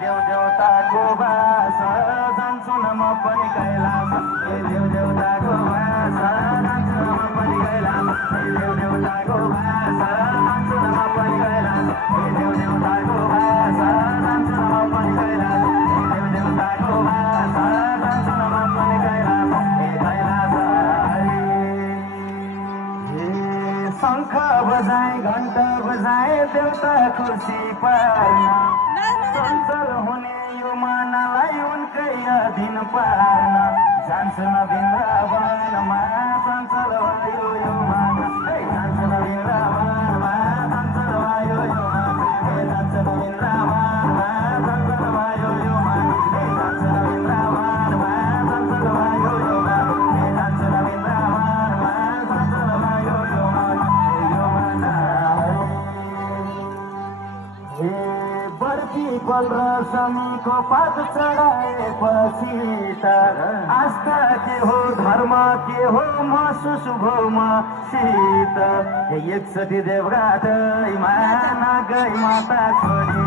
देव देवताको बास जान्छु न म पनि कैलाश देव देवताको बास जान्छु न म पनि कैलाश देव देवताको बास जान्छु न म पनि कैलाश देव देवताको बास जान्छु न म पनि कैलाश देव देवताको बास जान्छु न म पनि कैलाश कैलाश शङ्ख बजाए घण्टा बजाए देउता खुसी पार्न चञ्चल हुने यो मनलाई उनकै अधीन पार्न जान्छ न वृन्दावनमा चञ्चल भयो यो मन जान्छ न वृन्दावनमा चञ्चल भयो यो मन जान्छ न वृन्दावनमा चञ्चल भयो यो मन जान्छ न वृन्दावनमा चञ्चल भयो यो मन जान्छ न वृन्दावनमा चञ्चल भयो यो मन बर्फी फल र शमीको पात चढाएपछि त आस्था के हो धर्म के हो महसुस भयो मसित 61 देवघाट माना गई माता छोडी